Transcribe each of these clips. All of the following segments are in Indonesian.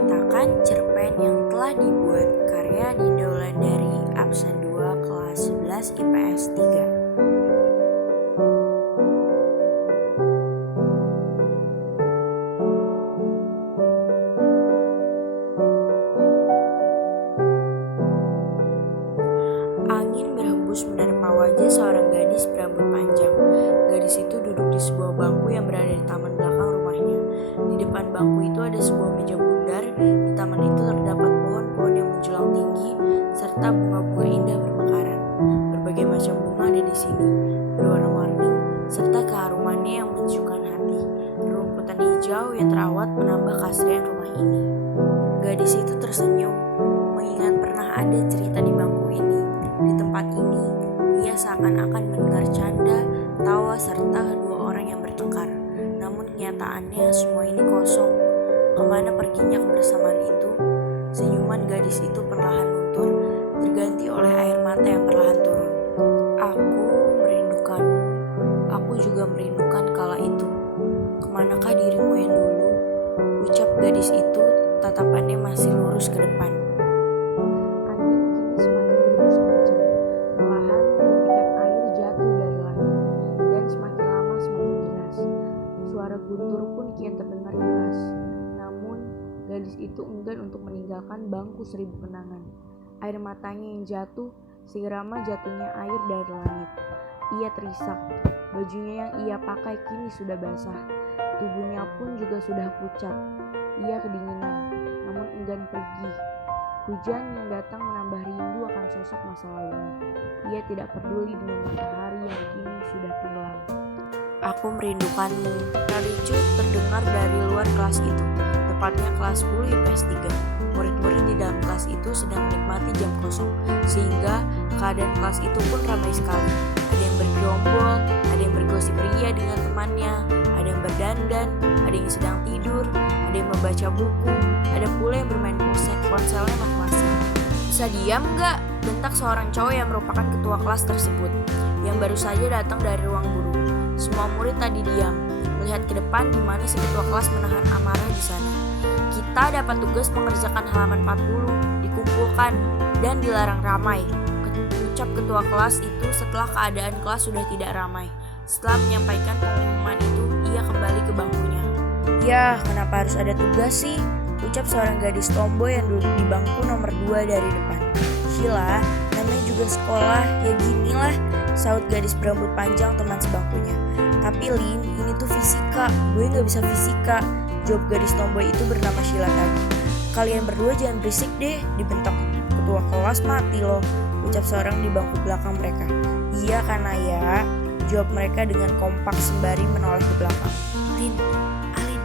menceritakan cerpen yang telah dibuat karya Dinda Wulandari absen 2 kelas 11 IPS 3. Angin berhembus menerpa wajah seorang gadis berambut panjang. Gadis itu duduk di sebuah bangku yang berada di taman belakang rumahnya. Di depan bangku itu ada sebuah meja bundar. Di taman itu terdapat pohon-pohon yang menjulang tinggi serta bunga-bunga indah bermekaran. Berbagai macam bunga ada di sini, berwarna-warni serta keharumannya yang menyejukkan hati. Rumputan hijau yang terawat menambah keasrian rumah ini. Gadis itu tersenyum, mengingat pernah ada cerita di bangku ini. Di tempat ini, ia seakan-akan mendengar canda, tawa, serta dua orang yang bertengkar. Namun kenyataannya semua ini kosong. Kemana perginya kebersamaan itu? Senyuman gadis itu perlahan luntur, terganti oleh air mata yang perlahan turun. Aku merindukanmu, aku juga merindukan kala itu. Kemanakah dirimu yang dulu? Ucap gadis itu, tatapannya masih lurus ke depan. Guntur pun kian terdengar jelas. Namun, gadis itu enggan untuk meninggalkan bangku seribu kenangan. Air matanya yang jatuh, seirama jatuhnya air dari langit. Ia terisak. Bajunya yang ia pakai kini sudah basah. Tubuhnya pun juga sudah pucat. Ia kedinginan, namun enggan pergi. Hujan yang datang menambah rindu akan sosok masa lalunya. Ia tidak peduli dengan matahari yang kini sudah tenggelam. Aku merindukanmu. Ricu terdengar dari luar kelas itu, tepatnya kelas 10 IPS 3. Murid-murid di dalam kelas itu sedang menikmati jam kosong, sehingga keadaan kelas itu pun ramai sekali. Ada yang bergerombol, ada yang bergosip ria dengan temannya, ada yang berdandan, ada yang sedang tidur, ada yang membaca buku, ada pula yang bermain ponselnya masing-masing. Bisa diam gak? Bentak seorang cowok yang merupakan ketua kelas tersebut, yang baru saja datang dari ruang guru. Semua murid tadi diam, melihat ke depan di mana si ketua kelas menahan amarah di sana. Kita dapat tugas mengerjakan halaman 40, dikumpulkan, dan dilarang ramai. Ucap ketua kelas itu setelah keadaan kelas sudah tidak ramai. Setelah menyampaikan pengumuman itu, ia kembali ke bangkunya. Yah, kenapa harus ada tugas sih? Ucap seorang gadis tomboy yang duduk di bangku nomor 2 dari depan. Sheila, namanya juga sekolah, ya ginilah, saut gadis berambut panjang teman sebangkunya. Tapi Lin, ini tuh fisika, gue gak bisa fisika, jawab gadis tomboy itu bernama Sheila tadi. Kalian berdua jangan berisik deh, dibentak ketua kelas mati loh, ucap seorang di bangku belakang mereka. Iya kan Naya, jawab mereka dengan kompak sembari menoleh ke belakang. Lin, Alin,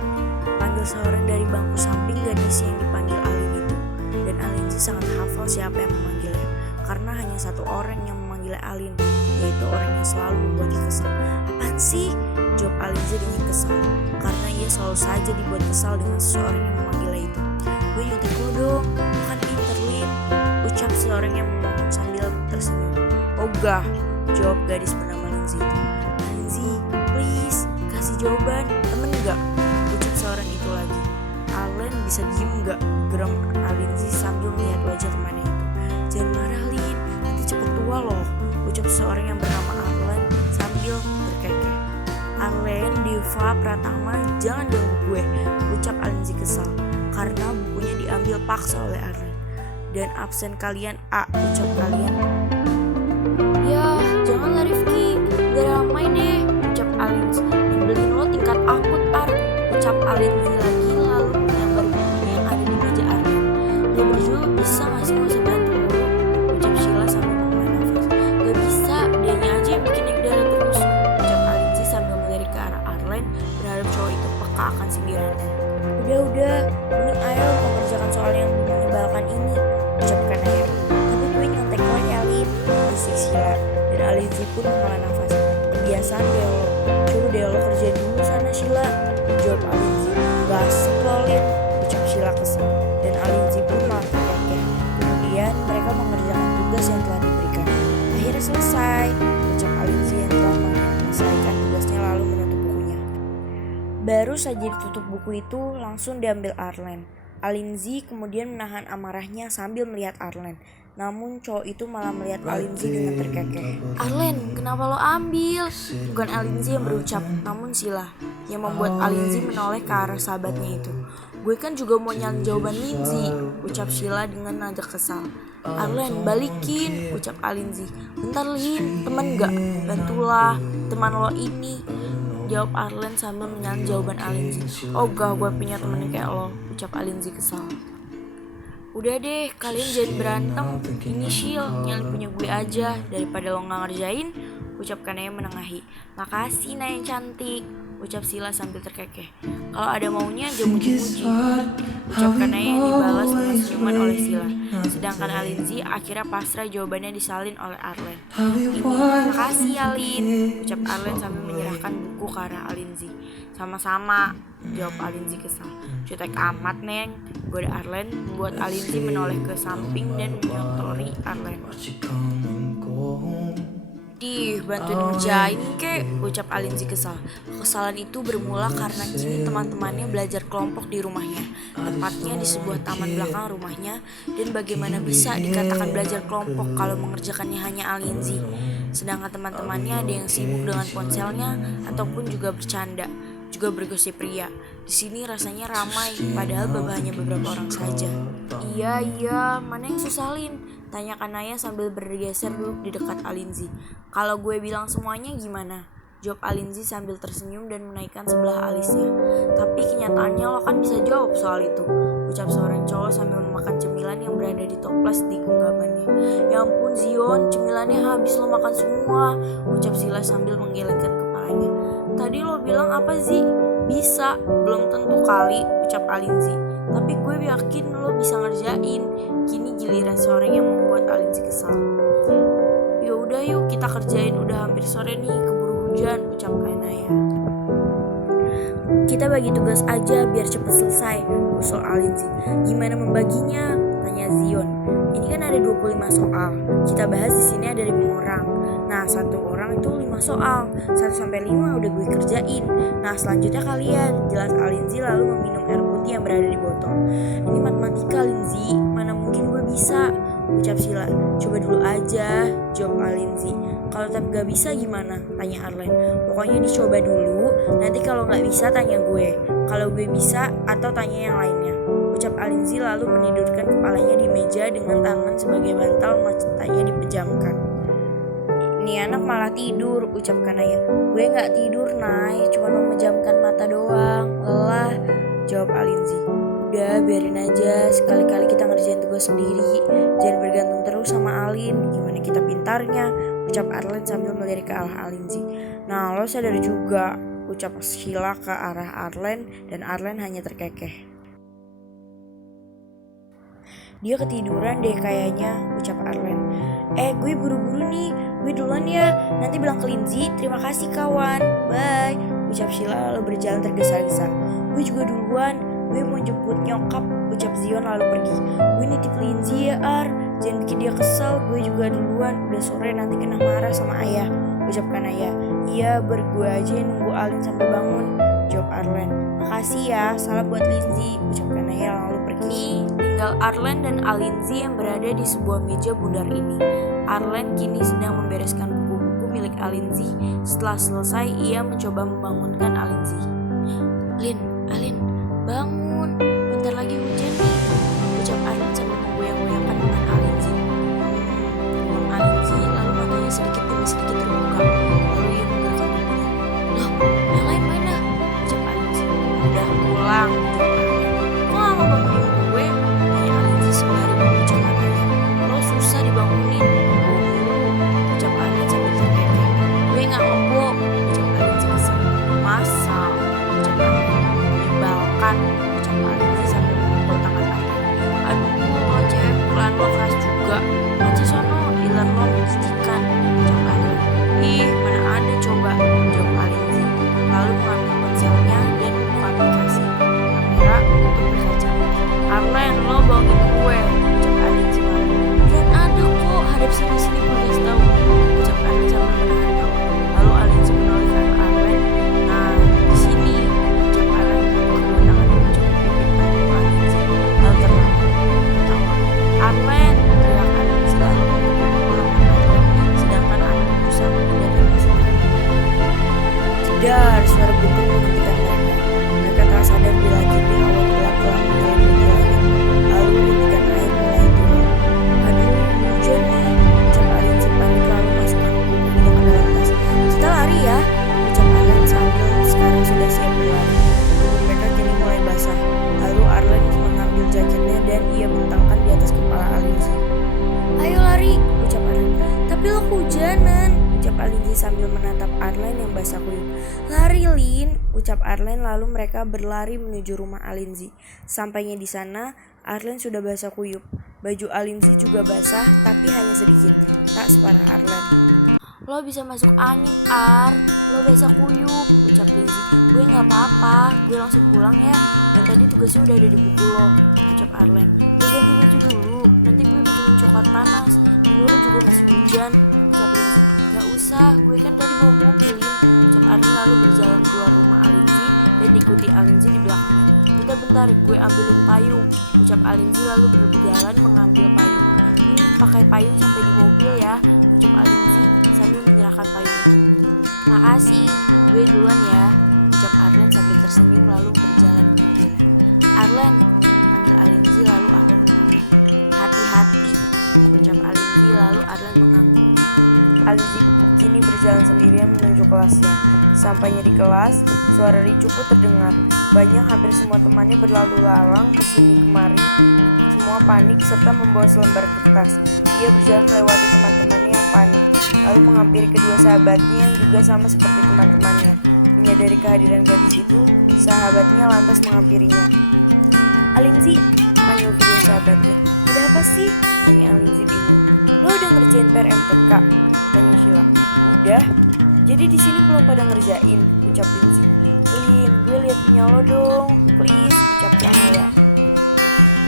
panggil seorang dari bangku samping gadis yang dipanggil Alin itu. Dan Alinzi sangat hafal siapa yang memanggilnya, karena hanya satu orang yang memanggilnya Alin, yaitu orang yang selalu membuatnya kesal. Apaan sih? Jawab Alinzi dengan kesal, karena ia selalu saja dibuat kesal dengan seseorang yang memanggilnya itu. Gue nyontek lo dong, lo kan pinter Lin, ucap seorang yang memohon sambil tersenyum. Ogah, jawab gadis bernama Linzi itu. Linzi, please, kasih jawaban, temen gak? Ucap seorang itu lagi. Alen bisa diem gak? Geram Alinzi sambil melihat wajah temannya itu. Jangan marah Lin, nanti cepet tua loh, ucap seorang yang bernama Alen sambil berkekeh. Alen, Diva, Pratama, jangan ganggu gue, ucap Alinzi kesal, karena bukunya diambil paksa oleh Alen. Dan absen kalian A, ucap kalian. Ya, janganlah Rifki, gak ramai deh, ucap Alinzi. Nyebelin lo tingkat akut Ar, ucap Alinzi lagi lalu menyambar bukunya yang ada di meja Arlen. Dia berjuang bisa gak sih gak usah bantu dulu, ucap Sheila sambil menghela nafas. Gak bisa, dianya aja yang bikin naik darah terus, ucap Alinzi sambil melirik ke arah Arlen, berharap cowok itu peka akan sindirannya. Udah, mending ayo mengerjakan soal yang menyebalkan ini, ucapkan Naya. Tapi gue nyontek lo ya Lin, bisik Sheila. Dan Alinzi pun menghela nafas. Kebiasaan deh lo, suruh deh lo kerjain dulu sana Sheila, jawab Alinzi. Gak asik lo Lin, ucap Sheila kesal. Dan Alinzi pun malah terkekeh. Kemudian mereka mengerjakan tugas yang telah diberikan. Akhirnya selesai, ucap Alinzi yang telah menyelesaikan tugasnya lalu menutup bukunya. Baru saja ditutup buku itu langsung diambil Arlen. Alinzi kemudian menahan amarahnya sambil melihat Arlen. Namun cowok itu malah melihat Alinzi dengan terkekeh. Arlen, kenapa lo ambil? Bukan Alinzi yang berucap, namun Sila yang membuat Alinzi menoleh ke arah sahabatnya itu. Gue kan juga mau nyalin jawaban Linzi, ucap Sila dengan nada kesal. Arlen, balikin, ucap Alinzi. Bentar Lin, temen gak? Bantulah, teman lo ini, jawab Arlen sambil menyalin jawaban Alinzi. Oh gak, gue punya temen yang kayak lo, ucap Alinzi kesal. Udah deh, kalian jangan berantem. Ini Shil, nyalin punya gue aja daripada lo gak ngerjain, ucap Kanaya menengahi. Makasih Naya yang cantik, ucap Sila sambil terkekeh. Kalau ada maunya jangan muji-muji, ucap Kanaya yang dibalas dengan senyuman oleh Sila. Sedangkan Alinzi akhirnya pasrah jawabannya disalin oleh Arlen. Ini, makasih Alin, ucap Arlen sambil menyerahkan buku ke arah Alinzi. Sama-sama, jawab Alinzi kesal. Cutek amat Neng, goda Arlen membuat Alinzi menoleh ke samping dan menyotori Arlen. Dih, bantuin ngerjain kek, ucap Alinzi kesal. Kesalahan itu bermula karena kini teman-temannya belajar kelompok di rumahnya, tepatnya di sebuah taman belakang rumahnya, dan bagaimana bisa dikatakan belajar kelompok kalau mengerjakannya hanya Alinzi. Sedangkan teman-temannya ada yang sibuk dengan ponselnya ataupun juga bercanda, juga bergosip pria. Di sini rasanya ramai, padahal hanya beberapa orang saja. Iya, mana yang susalin? Tanya Kanaya sambil bergeser duduk di dekat Alinzi. Kalau gue bilang semuanya gimana? Jawab Alinzi sambil tersenyum dan menaikkan sebelah alisnya. Tapi kenyataannya lo kan bisa jawab soal itu, ucap seorang cowok sambil memakan cemilan yang berada di toples di genggamannya. Ya ampun Zion, cemilannya habis lo makan semua, ucap Sila sambil menggelengkan kepalanya. Tadi lo bilang apa sih? Bisa, belum tentu kali, ucap Alinzi. Tapi gue yakin lo bisa ngerjain. Kini giliran seorang yang membuat Alinzi kesal. Yaudah yuk kita kerjain, udah hampir sore nih, keburu hujan, ucap Kanaya. Kita bagi tugas aja biar cepet selesai, usul Alinzi. Gimana membaginya? Tanya Zion. Ini kan ada 25 soal. Kita bahas di sini ada 5 orang. Nah, satu orang itu 5 soal. 1-5 udah gue kerjain. Nah, selanjutnya kalian. Jelas Alinzi lalu meminum air putih yang berada di botol. Ini matematika Alinzi, mana mungkin gue bisa, ucap Sila. Coba dulu aja, jawab Alinzi. Kalau tetap gak bisa gimana? Tanya Arlen. Pokoknya dicoba dulu, nanti kalau gak bisa tanya gue. Kalau gue bisa atau tanya yang lainnya, ucap Alinzi lalu menidurkan kepalanya di meja dengan tangan sebagai bantal, matanya dipejamkan. Nih anak malah tidur, ucap Kanaya. Gue gak tidur Nay, cuma memejamkan mata doang, lelah, jawab Alinzi. Udah biarin aja, sekali-kali kita ngerjain tugas sendiri, jangan bergantung terus sama Alin, gimana kita pintarnya, ucap Arlen sambil melirik ke arah Alinzi. Nah lo sadar juga, ucap Sila ke arah Arlen, dan Arlen hanya terkekeh. Dia ketiduran deh kayaknya, ucap Arlen. Gue buru-buru nih, gue duluan ya, nanti bilang ke Linzi, terima kasih kawan, bye, ucap Sila lalu berjalan tergesa-gesa. Gue juga duluan, gue mau jemput nyokap, ucap Zion lalu pergi. Gue nitip Linzi ya Ar, jangan bikin dia kesel, gue juga duluan, udah sore nanti kena marah sama ayah, ucap Kanaya. Iya, gue aja yang nunggu Alin sampai bangun, jawab Arlen. Makasih ya, salam buat Linzi, ucap Kanaya lalu pergi. Tinggal Arlen dan Alinzi yang berada di sebuah meja bundar ini. Arlen kini sedang membereskan buku-buku milik Alinzi. Setelah selesai, ia mencoba membangunkan Alinzi. Alin, bangun, bentar lagi hujan nih, ucap Arlen sambil menggoyang-goyangkan dengan Alinzi. Alinzi lalu matanya sedikit demi sedikit terbuka, lalu ia menggerakkan kukunya. Loh, yang lain mana? Ucap Alinzi. Udah pulang, jawab Arlen. Kok gak mau bangunin gue? Tanya Alinzi sembari mengucap matanya. Lo susah dibangunin, ucap Arlen sambil terkekeh. Gue gak ngebok, ucap Alinzi kesal. Masa? Ucap Arlen. Menyebalkan, kemudian ia bentangkan di atas kepala Alinzi. "Ayo lari," ucap Arlen. "Tapi lo kehujanan," ucap Alinzi sambil menatap Arlen yang basah kuyup. "Lari, Lin," ucap Arlen, lalu mereka berlari menuju rumah Alinzi. Sampainya di sana, Arlen sudah basah kuyup. Baju Alinzi juga basah, tapi hanya sedikit, tak separah Arlen. Lo bisa masuk angin, Ar. Lo basah kuyup, ucap Lindsay. Gue gak apa-apa, gue langsung pulang ya. Dan tadi tugasnya udah ada di buku lo, ucap Arlen. Gue ganti baju dulu, nanti gue bikinin coklat panas. Di luar juga masih hujan, ucap Lindsay. Gak usah, gue kan tadi bawa mobilin, ucap Arlen lalu berjalan keluar rumah Alinzi dan ikuti Alinzi di belakangnya. Bentar, gue ambilin payung, ucap Alinzi lalu berjalan mengambil payung. Ini pakai payung sampai di mobil ya, ucap Alinzi sambil menyerahkan payung itu. Makasih, gue duluan ya, ucap Arlen sambil tersenyum lalu berjalan ke mobilnya. Arlen, panggil Alinzi lalu Arlen mengangguk. Hati-hati, ucap Alinzi lalu Arlen mengangguk. Alinzi kini berjalan sendirian menuju kelasnya. Sampainya di kelas, suara ricuh pun terdengar. Hampir semua temannya berlalu lalang ke sini kemari. Semua panik serta membawa selembar kertas. Ia berjalan melewati teman-temannya yang panik, lalu menghampiri kedua sahabatnya yang juga sama seperti teman-temannya. Menyadari kehadiran gadis itu, sahabatnya lantas menghampirinya. "Alinzi," panggil kedua sahabatnya. "Ada apa sih?" tanya Alinzi bingung. "Lo udah ngerjain PR MTK?" tanya Sheila. "Udah. Jadi di sini belum pada ngerjain," ucap Lindsay. "Lin, gue lihat punya lo dong, please," ucap Kanaya.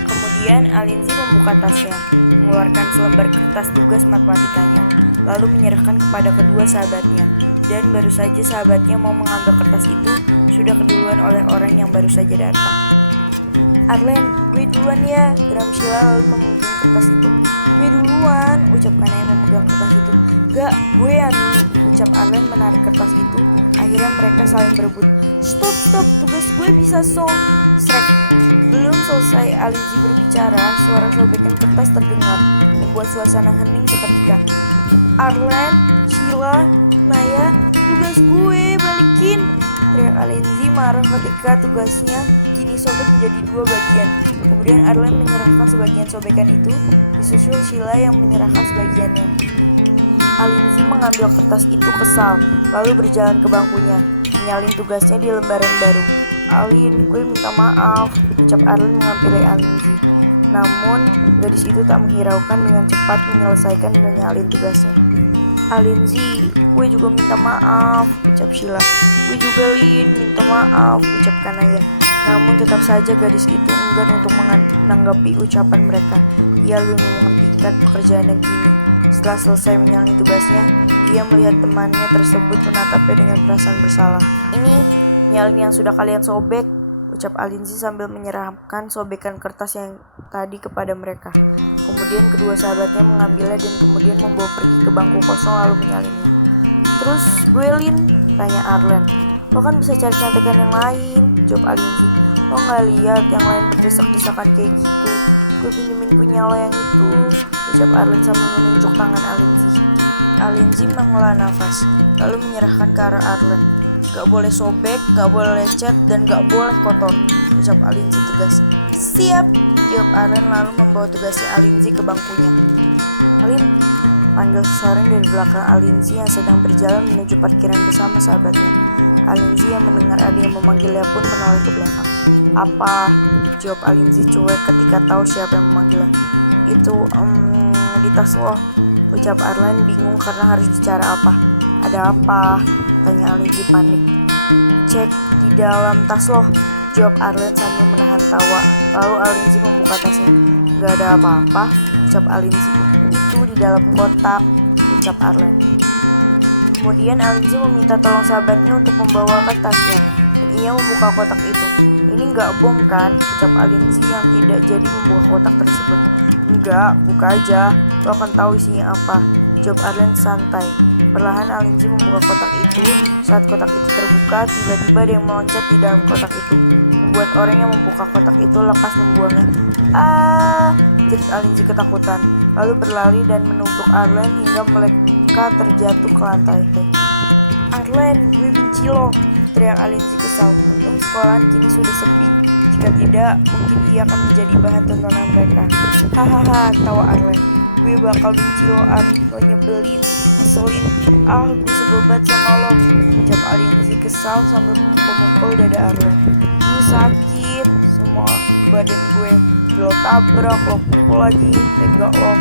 Kemudian Alinzi membuka tasnya, mengeluarkan selembar kertas tugas matematikanya, lalu menyerahkan kepada kedua sahabatnya. Dan baru saja sahabatnya mau mengambil kertas itu, sudah keduluan oleh orang yang baru saja datang. "Arlen, gue duluan ya," geram Sheila lalu memegang kertas itu. "Gue duluan," ucap Kanaya memegang kertas itu. "Gak, gue yang dulu," ucap Arlen menarik kertas itu. Akhirnya mereka saling berebut. Stop, tugas gue bisa solve." Srek. Belum selesai Alinzi berbicara, suara sobekan kertas terdengar, membuat suasana hening seketika. "Arlen, Sheila, Naya, tugas gue balikin," teriak Alinzi marah ketika tugasnya kini sobek menjadi 2 bagian. Kemudian Arlen menyerahkan sebagian sobekan itu, disusul Sheila yang menyerahkan sebagiannya. Alinzi mengambil kertas itu kesal, lalu berjalan ke bangkunya, menyalin tugasnya di lembaran baru. "Alin, gue minta maaf," ucap Arlen menghampiri Alinzi. Namun, gadis itu tak menghiraukan, dengan cepat menyelesaikan dan menyalin tugasnya. "Alinzi, gue juga minta maaf," ucap Sheila. "Gue juga, Lin, minta maaf," ucap Kanaya. Namun tetap saja gadis itu enggan untuk menanggapi ucapan mereka. Ia lalu menghentikan pekerjaannya kini. Setelah selesai menyalin tugasnya, ia melihat temannya tersebut menatapnya dengan perasaan bersalah. "Ini nyalin yang sudah kalian sobek," ucap Alinzi sambil menyerahkan sobekan kertas yang tadi kepada mereka. Kemudian kedua sahabatnya mengambilnya dan kemudian membawa pergi ke bangku kosong lalu menyalinnya. "Terus gue, Lin?" tanya Arlen. "Lo kan bisa cari contekan yang lain," jawab Alinzi. "Lo gak lihat yang lain berdesak-desakan kayak gitu? Gue pinjemin punya lo yang itu," ucap Arlen sambil menunjuk tangan Alinzi. Alinzi menghela nafas, lalu menyerahkan ke arah Arlen. "Gak boleh sobek, gak boleh lecet, dan gak boleh kotor," ucap Alinzi tegas. "Siap," jawab Arlen lalu membawa tugasnya Alinzi ke bangkunya. "Alin," panggil seseorang dari belakang Alinzi yang sedang berjalan menuju parkiran bersama sahabatnya. Alinzi yang mendengar ada yang memanggilnya pun menoleh ke belakang. "Apa?" jawab Alinzi cuek ketika tahu siapa yang memanggilnya. "Itu, di tas lo," ucap Arlen bingung karena harus bicara apa. "Ada apa?" tanya Alinzi panik. "Cek di dalam tas lo," jawab Arlen sambil menahan tawa. Lalu Alinzi membuka tasnya. "Gak ada apa-apa," ucap Alinzi. "Itu di dalam kotak," ucap Arlen. Kemudian Alinzi meminta tolong sahabatnya untuk membawakan tasnya, dan ia membuka kotak itu. "Ini gak bom kan?" ucap Alinzi yang tidak jadi membuka kotak tersebut. "Enggak, buka aja, lo akan tahu isinya apa," jawab Arlen santai. Perlahan Alinzi membuka kotak itu. Saat kotak itu terbuka, tiba-tiba ada yang meloncat di dalam kotak itu, membuat orang yang membuka kotak itu lekas membuangnya. "Ah!" jerit Alinzi ketakutan, lalu berlari dan menubruk Arlen hingga mereka terjatuh ke lantai. "Arlen, gue benci lo," teriak Alinzi kesal. Untung sekolahan kini sudah sepi. Jika tidak, mungkin ia akan menjadi bahan tontonan mereka. Hahaha, tawa Arlen. Gue bakal benci lo, Ar. Lo nyebelin, ngeselin. Gue sebel banget sama lo, ucap Alinzi kesal sambil memukul dada Arlen. Sakit semua badan gue. Lo tabrak, lo pukul lagi, tega lo,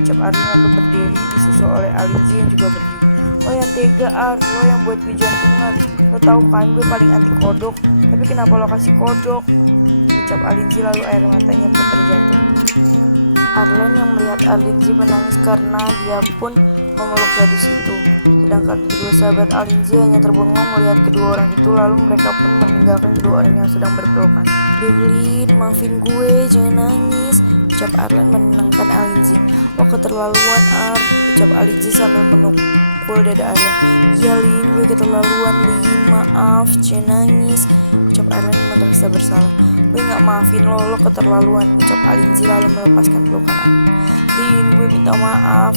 ucap Arlen lalu berdiri disusul oleh Alinzi yang juga berdiri. Lo yang tega, Ar. Lo yang buat gue jantungan. Lo tahu kan gue paling anti kodok, tapi kenapa lo kasih kodok, ucap Alinzi lalu air matanya pun terjatuh. Arlen yang melihat Alinzi menangis karena dia pun memeluk gadis itu. Sedangkan kedua sahabat Alinzi hanya terbengong melihat kedua orang itu, lalu mereka pun meninggalkan kedua orang yang sedang berpelukan. Duh Lin, maafin gue, jangan nangis, ucap Arlen menenangkan Alinzi. Lo keterlaluan, Ar, ucap Alinzi sambil menukul dada Arlen. Iya Lin, gue keterlaluan Lin, maaf, jangan nangis, ucap Arlen merasa bersalah. Gue gak maafin lo keterlaluan, ucap Alinzi lalu melepaskan pelukan Arlen. Lin, gue minta maaf.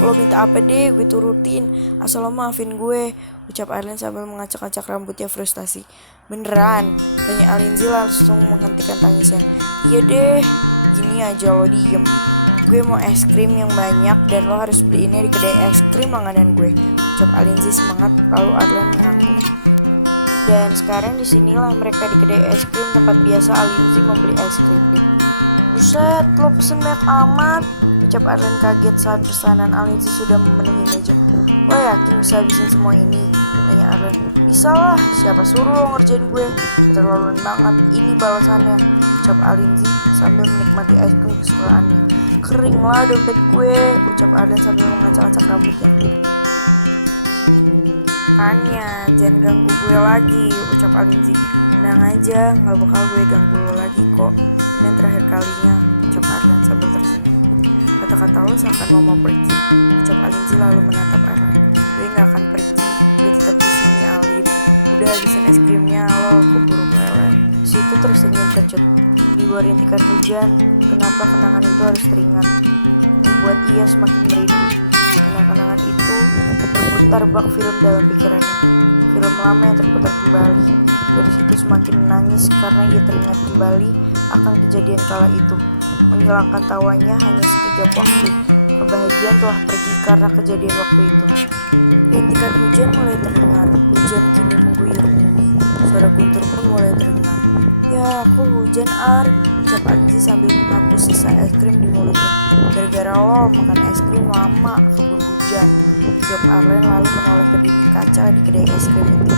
Lo minta apa deh, gue turutin, asal lo maafin gue, ucap Arlen sambil mengacak-acak rambutnya frustasi. Beneran, tanya Alinzi langsung menghentikan tangisnya. Iya deh, gini aja lo diem. Gue mau es krim yang banyak dan lo harus beliinnya di kedai es krim langganan gue, ucap Alinzi semangat lalu Arlen mengangguk. Dan sekarang disinilah mereka di kedai es krim tempat biasa Alinzi membeli es krim. Buset, lo pesen banyak amat, ucap Arlen kaget saat pesanan Alinzi sudah memenuhi meja. Lo yakin bisa habisin semua ini? Tanya Arlen. Bisa lah, siapa suruh lo ngerjain gue? Keterlaluan banget, ini balasannya, ucap Alinzi sambil menikmati es krim kesukaannya. Kering lah dompet gue, ucap Arlen sambil mengacak-acak rambutnya. Makanya jangan ganggu gue lagi, ucap Alinzi. Tenang aja, gak bakal gue ganggu lo lagi kok. Ini yang terakhir kalinya, ucap Arlen sambil tersenyum. Kata-kata lo seakan mau pergi, ucap Alinzi lalu menatap Arlen. Gue gak akan pergi, gue tetap di sini Alin. Udah habisin es krimnya, lo keburu meleleh. Situ tersenyum kecut. Di bawah rintikan hujan, kenapa kenangan itu harus teringat, membuat ia semakin merindu. Kenangan itu berputar bak film dalam pikirannya, film lama yang terputar kembali. Gadis itu semakin menangis karena ia teringat kembali akan kejadian kala itu. Menghilangkan tawanya hanya sekejap waktu. Kebahagiaan telah pergi karena kejadian waktu itu. Rintikan hujan mulai terdengar. Hujan kini mengguyur bumi. Suara guntur pun mulai terdengar. Ya, aku hujan Ar, ucap Alinzi sambil menghapus sisa es krim di mulutnya. Gara-gara lo makan es krim lama, keburu hujan, ucap Arlen lalu menoleh ke dinding kaca di kedai es krim itu.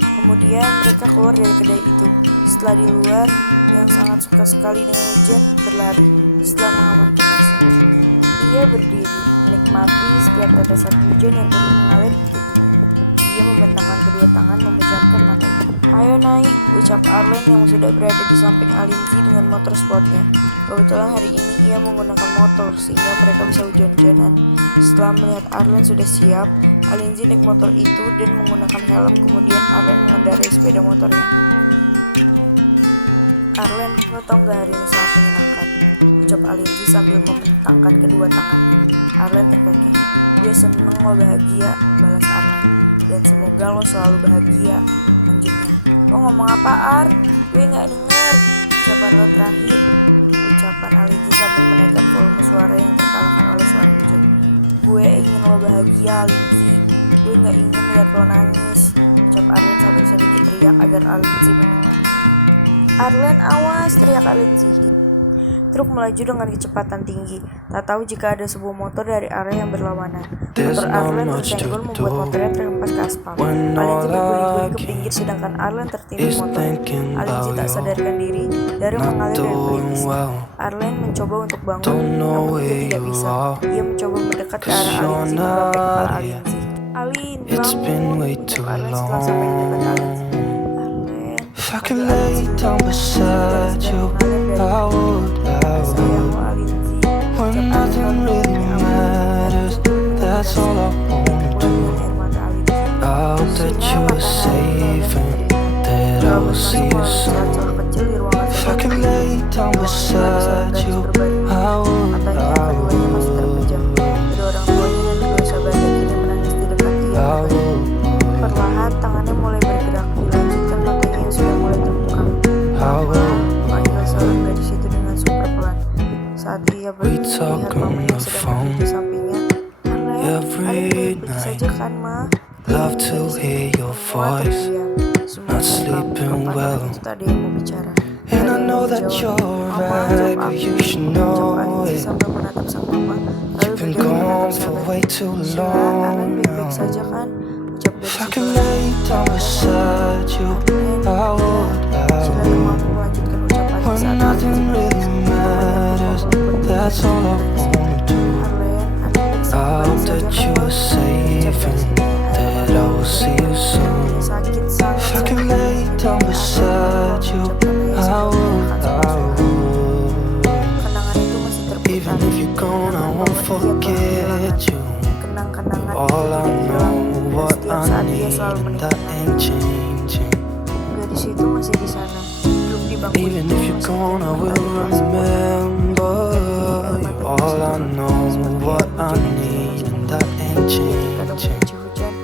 Kemudian mereka keluar dari kedai itu. Setelah di luar, yang sangat suka sekali dengan hujan berlari setelah mengamankan tasnya. Ia berdiri, menikmati setiap tetesan hujan yang terus mengalir di tubuhnya. Dia membentangkan kedua tangan memejamkan matanya. Ayo naik, ucap Arlen yang sudah berada di samping Alinzi dengan motor sportnya. Kebetulan hari ini ia menggunakan motor sehingga mereka bisa hujan-hujanan. Setelah melihat Arlen sudah siap, Alinzi naik motor itu dan menggunakan helm. Kemudian Arlen mengendarai sepeda motornya. Arlen, lo tau gak hari ini sangat menyenangkan, ucap Alinzi sambil membentangkan kedua tangannya. Arlen terkekeh. Gue seneng lo bahagia, balas Arlen. Dan semoga lo selalu bahagia, lanjutnya. Lo ngomong apa Ar? Gue gak denger, ucapan lo terakhir, ucapan Alinzi sambil menaikkan volume suara yang terkalahkan oleh suara hujan. Gue ingin lo bahagia Alinzi, gue gak ingin lihat lo nangis, ucap Arlen sambil sedikit teriak agar Alinzi mendengar. Arlen awas, teriak Alinzi. Truk melaju dengan kecepatan tinggi. Tak tahu jika ada sebuah motor dari arah yang berlawanan. Motor Arlen tersenggol membuat motornya terhempas ke aspal. Alinzi berguling-guling ke pinggir sedangkan Arlen tertimpa motor. Alinzi tak sadarkan diri, darah mengalir dari pelipisnya. Arlen mencoba untuk bangun, namun dia tidak bisa. Dia mencoba mendekat ke arah Alinzi membapek kepala Alinzi. Alin, bangun, ucap Arlen setelah sampai di dekat Alinzi. If I could lay down beside you, I would. When nothing really matters, that's all I wanna do. I hope that you are safe and that I will see you soon. If I could lay down beside you, I would. Perlahan tangannya mulai bergerak, dilanjutkan matanya yang sudah mulai terbuka. Saat ia We melihat talk on mamanya the sedang phone berdiri di sampingnya, Arlen, every baik-baik night. saja kan, Ma? Love to hear your Semua voice. terdiam. Semua Not terkam. sleeping Kepada well. itu tak ada yang mau bicara. Tak And ada I yang know mau that menjawab. you're Mama, right, jawab but aku. you should Ucap know Alinzi it. sambil menatap sang mama, lalu You've been berdiri menatap gone sang for nenek. way too Sheila, Arlen long baik-baik now. saja kan? Ucap If gadis I itu can lagi. lay down beside you, I would, Sheila tak mampu melanjutkan ucapannya When saat nothing Alinzi really matters, that's all I wanna do. Arlen baik I hope saja that you kan, Ma? are safe and that I will see you soon. Sakit, sangat If I sakit. can lay down beside you, I would. Kenangan itu masih terputar. Even if you're gone, I won't forget you. Kenang-kenangan All I know, what setiap I saat dia need, selalu and that ain't changing. Gadis itu masih di sana, duduk di bangku Even itu, if you're masih gone, I ingat will tadi kelas remember you. All I know, what I need, and that ain't kadang changing. benci hujan,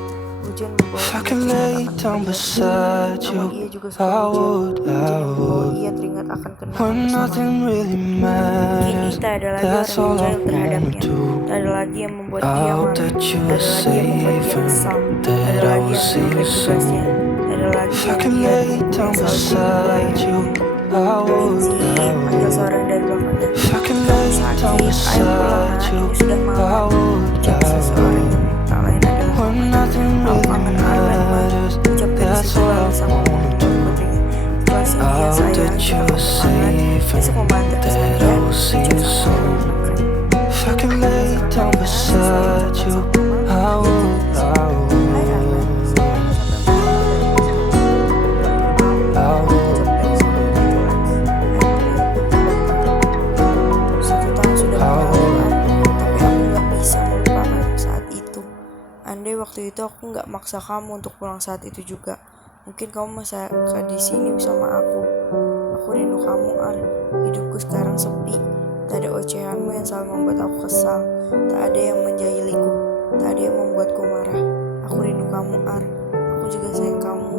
hujan membawa If I ia can teringat lay akan down pergi. beside you, Namun ia juga I suka hujan, would, hujan I yang membawa would. ia teringat akan kenangan When bersama. nothing really Kini matters, tak ada lagi that's orang all yang I jahil wanna terhadapnya. do. Tak ada lagi yang membuat I dia hope marah. that you Tak are ada lagi yang membuat dia safe kesal. and Tak that ada I lagi will yang see you meninggalkan tugasnya. soon. Tak ada lagi If I yang can dia lay yang down selalu beside you, I would, Lindsay, I panggil would. seorang dari belakangnya. If I can Kamu lay sakit, down ayo pulang beside nak, you, ini sudah I malam. would, Ucap I seseorang would. yang tak lain adalah When nothing Aku really kangen Arlen, Ma. matters, Ucap gadis that's itu all lalu I sama wanna memukul do. putrinya. Kelas I ini ya hope sayang, that jika you kamu are kangen, safe besok and mau antar ke sana that ya. I will see Ucap you sang soon. mama menangkring. If I can lay down beside you, I would, I Hai Arlen, would. semuanya sampai malam dari besok. I would. Ucap gadis itu dengan jelas. Arlen, 1 tahun sudah berlalu, tapi aku gak bisa melupakan saat itu. Andai waktu itu aku gak maksa kamu untuk pulang saat itu juga, mungkin kamu masih akan di sini bersama aku. Aku rindu kamu, Ar. Hidupku sekarang sepi. Tak ada ocehanmu yang selalu membuat aku kesal. Tak ada yang menjahiliku. Tak ada yang membuatku marah. Aku rindu kamu, Ar. Aku juga sayang kamu.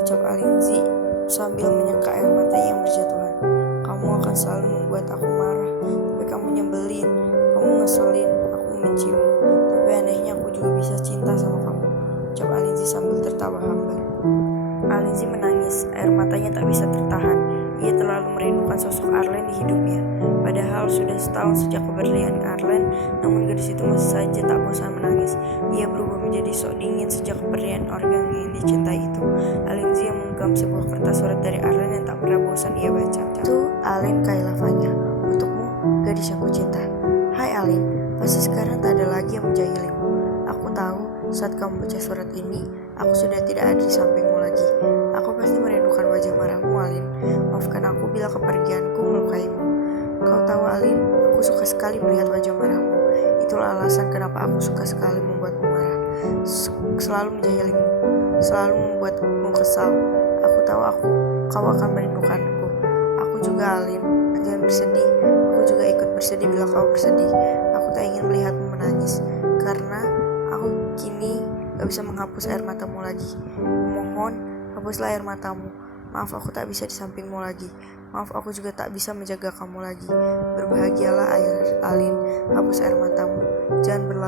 Ucap Alinzi sambil menyeka air matanya yang berjatuhan. Kamu akan selalu membuat aku marah, tapi kamu nyebelin. Kamu ngeselin. Aku membencimu. Tapi anehnya aku juga bisa cinta sama kamu. Ucap Alinzi sambil tertawa hambar. Alinzi menangis, air matanya tak bisa tertahan. Ia terlalu merindukan sosok Arlen di hidupnya. Padahal sudah setahun sejak kepergian Arlen, namun gadis itu masih saja tak bosan menangis. Ia berubah menjadi sok dingin sejak kepergian orang yang dicintai itu. Alinzi yang menggenggam sebuah kertas surat dari Arlen yang tak pernah bosan ia baca. Itu Alin Kailavanya, untukmu gadis yang kucinta. Hai Alin, pasti sekarang tak ada lagi yang menjahilimu. Aku tahu saat kamu baca surat ini, aku sudah tidak ada di sampingmu lagi. Aku pasti merindukan wajah marahmu, Alin. Maafkan aku bila kepergianku melukaimu. Kau tahu, Alin, aku suka sekali melihat wajah marahmu. Itulah alasan kenapa aku suka sekali membuatmu marah. Selalu menjahilimu, selalu membuatmu kesal. Aku tahu kau akan merindukanku. Aku juga, Alin. Jangan bersedih. Aku juga ikut bersedih bila kau bersedih. Aku tak ingin melihatmu menangis, karena aku kini gak bisa menghapus air matamu lagi. Mohon, hapuslah air matamu. Maaf aku tak bisa di sampingmu lagi. Maaf aku juga tak bisa menjaga kamu lagi. Berbahagialah Alin, hapus air matamu. Jangan berlalu.